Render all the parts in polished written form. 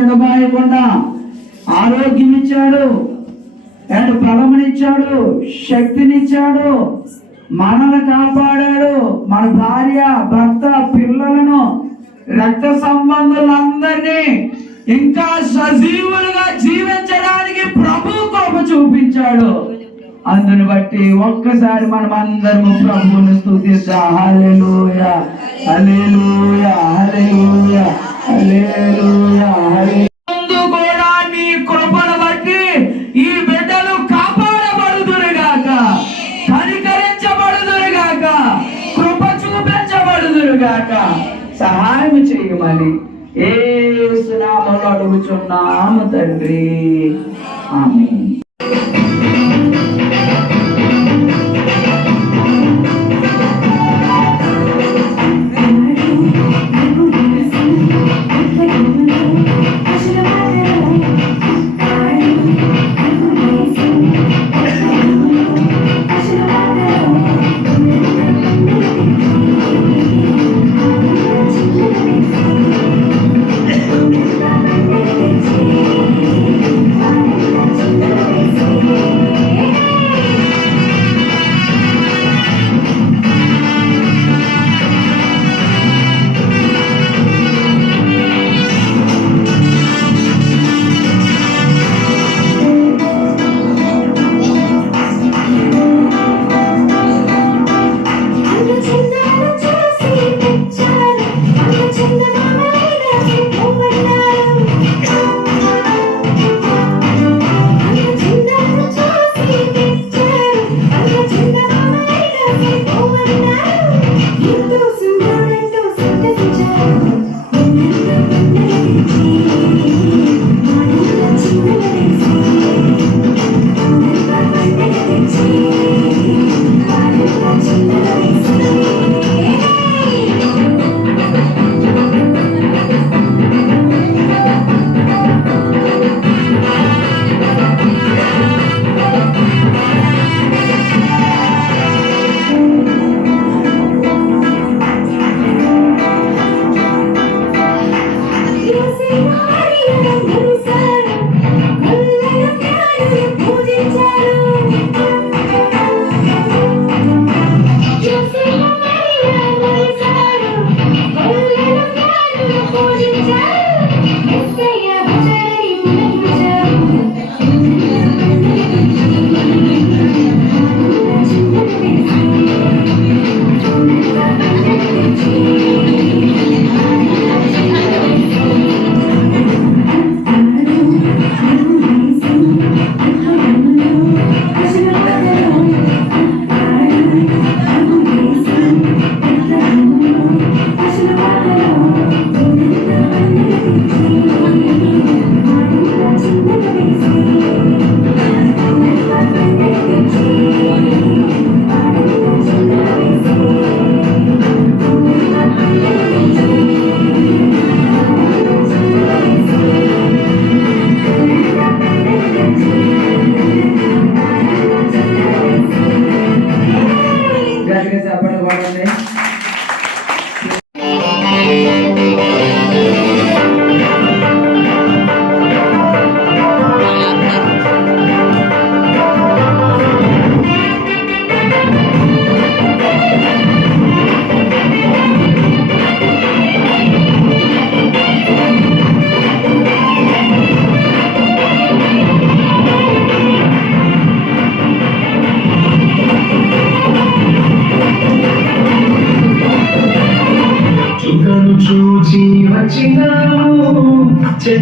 ఎడబాయకుండా ఆరోగ్యం ఇచ్చాడు, అండ్ బలమునిచ్చాడు, శక్తినిచ్చాడు, మనల్ని కాపాడాడు. మన భార్య, భర్త, పిల్లలను, రక్త సంబంధులందరినీ ఇంకా సజీవులుగా జీవించడానికి ప్రభు కృప చూపించాడు. అందుని బట్టి ఒక్కసారి మనం అందరము ప్రభువును స్తుతిద్దాం. హల్లెలూయా, హల్లెలూయా, హల్లెలూయా, హల్లెలూయా, హల్లెలూయా. ముందు కూడా నీ కృపను బట్టి ఈ బిడ్డలు కాపాడబడుదురుగాక, కనికరించబడుదురుగాక, కృప చూపించబడుదురుగాక. సహాయం చేయమని యేసు నామములో అడుగుచున్నాము తండ్రి, ఆమేన్. Thank you.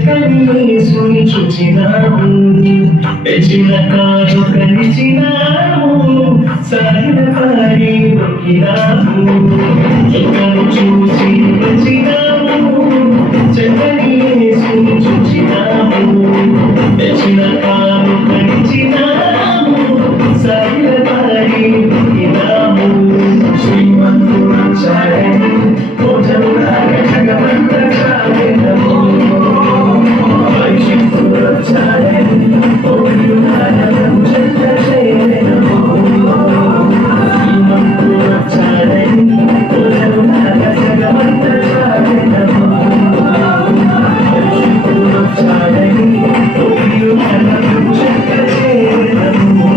చక్కని యేసుని చూచినాము, తెచ్చిన కాదు కలిచినాము, సాగిన పారి మొక్కినాము, చుక్కను చూసి వచ్చినాము, చక్కని యేసుని చూచినాము, తెచ్చిన కాదు కలిచినాము, సాగిన పారి మొక్కినాము. శ్రీమంతుడు వచ్చాడని భోజనులాగా జగమంత చాలెదము, పరిశుద్ధుడు వచ్చాడని భోజనులాగా చెంత చేరెదము. శ్రీమంతుడు వచ్చాడని భోజనులాగా జగమంత చాలెదము, పరిశుద్ధుడు వచ్చాడని భోజనులాగా చెంత చేరెదము.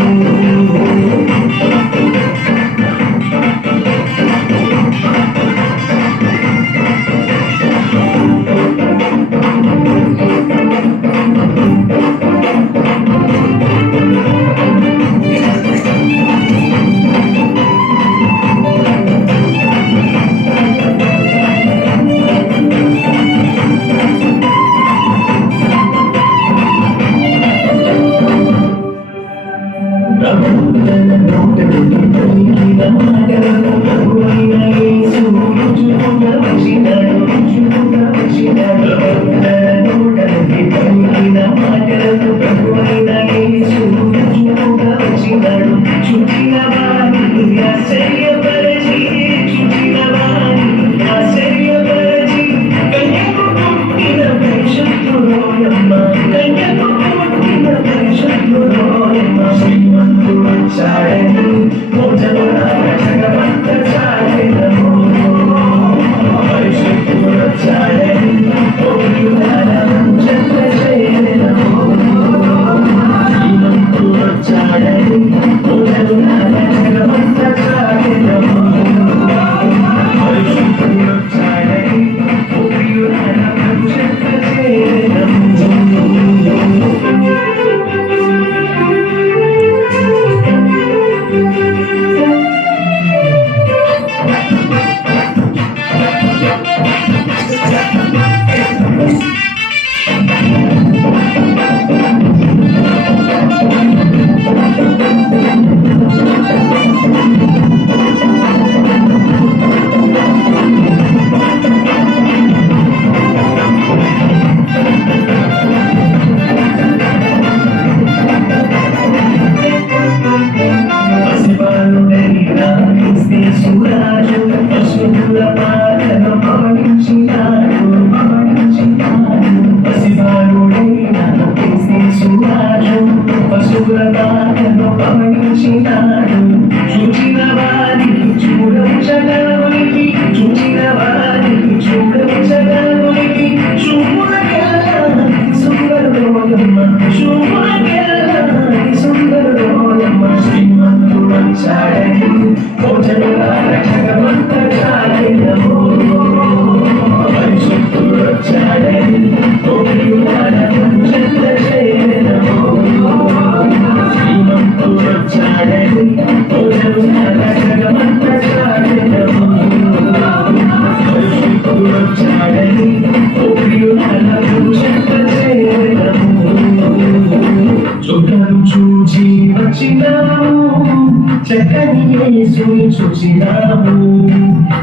చక్కని యేసుని చూసినాము,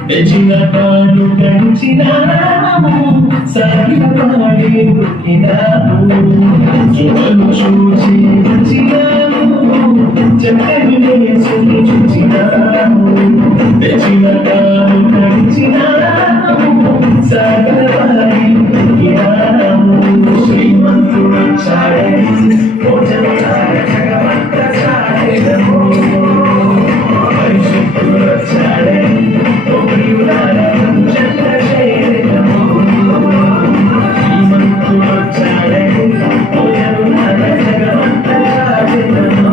తెచ్చిన కాళ్ళు గడిచినాము, సాగిన పాడి మొక్కినాము, చుక్కను చూసి వచ్చినాము, చక్కని యేసుని చూసినాము, తెచ్చిన కాళ్ళు గడిచినాము, సాగిన పాడి మొక్కినాము. శ్రీమంతుడు వచ్చాడని భోజనులాగా జగమంత చాలెదము, పరిశుద్ధుడు వచ్చాడని భోజనులాగా చెంత చేరెదము. శ్రీమంతుడు వచ్చాడని భోజనులాగా జగమంత చాలెదము,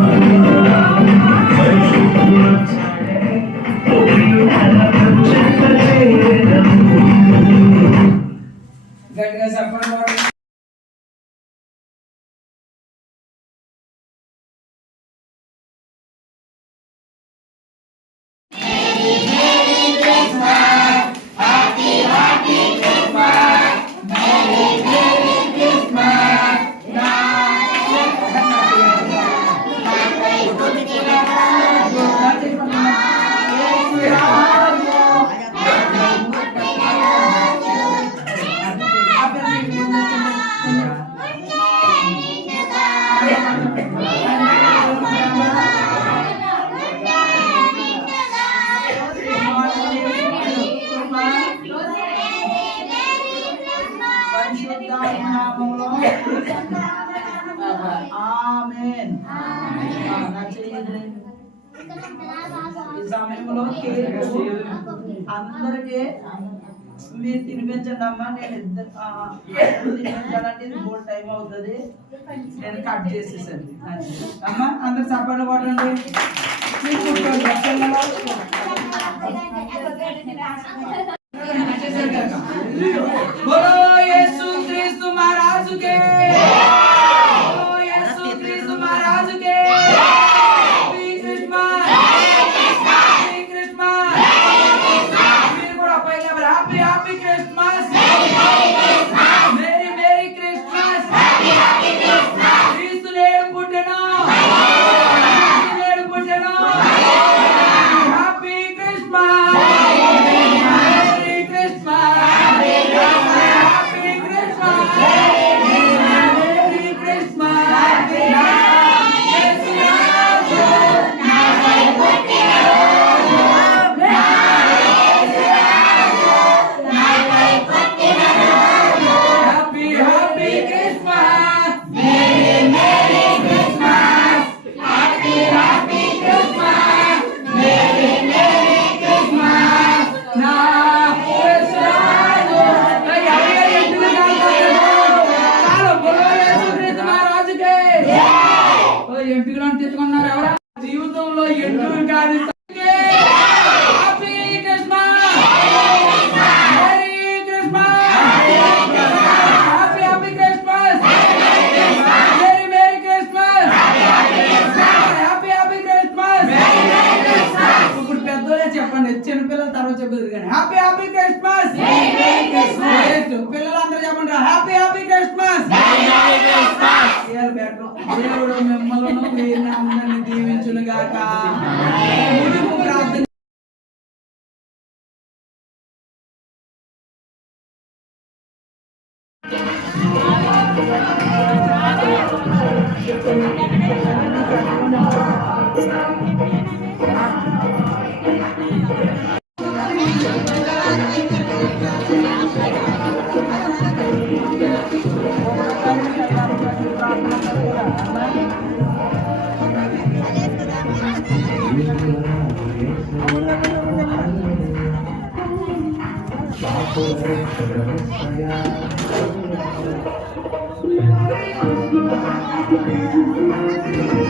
పరిశుద్ధుడు వచ్చాడని భోజనులాగా చెంత చేరెదము. గట్టిగా చెప్పండి. Happy Christmas! Merry Christmas! ఈ సమయంలో కేక్ అందరికీ మీరు తినిపించండి అమ్మా. నేను తినిపించాలంటే ఇది 3 టైం అవుతుంది. నేను కట్ చేసేసండి అమ్మా. అందరు చప్పట్లు కొట్టండి. మీరు కూర్చోండి. बोलो यीशु क्रिस्तु महाराज के, बोलो यीशु क्रिस्तु महाराज के। Happy Christmas, happy Christmas. మీరు కూడా పైగా happy happy Christmas, merry merry Christmas, క్రీస్తు నేడు పుట్టెను, క్రీస్తు నేడు పుట్టెను। Happy Christmas, merry Christmas, happy Christmas, merry Christmas. Happy happy Christmas, merry merry Christmas, happy happy Christmas, merry merry Christmas. నా యేసురాజు ఎంటుగా చాలు బోలో యేసు క్రీస్తు మహారాజుకే। ఎంటుకలను తెచ్చుకున్నారు ఎవరా? జీవితంలో ఎంటుకు కాదు। Happy Christmas, merry Christmas, happy happy Christmas, merry merry Christmas, happy happy Christmas. ఇప్పుడు పెద్దోళ్ళే చెప్పండి, చిన్నపిల్లల తర్వాత చెప్పదు కానీ హ్యాపీ హ్యాపీ క్రిస్మస్। పిల్లలందరూ చెప్పండి హ్యాపీ హ్యాపీ క్రిస్మస్। దేవుడు మిమ్మల్ని వీరిని అందరినీ దీవించును గాక। ముగింపు ప్రార్థన Thank you.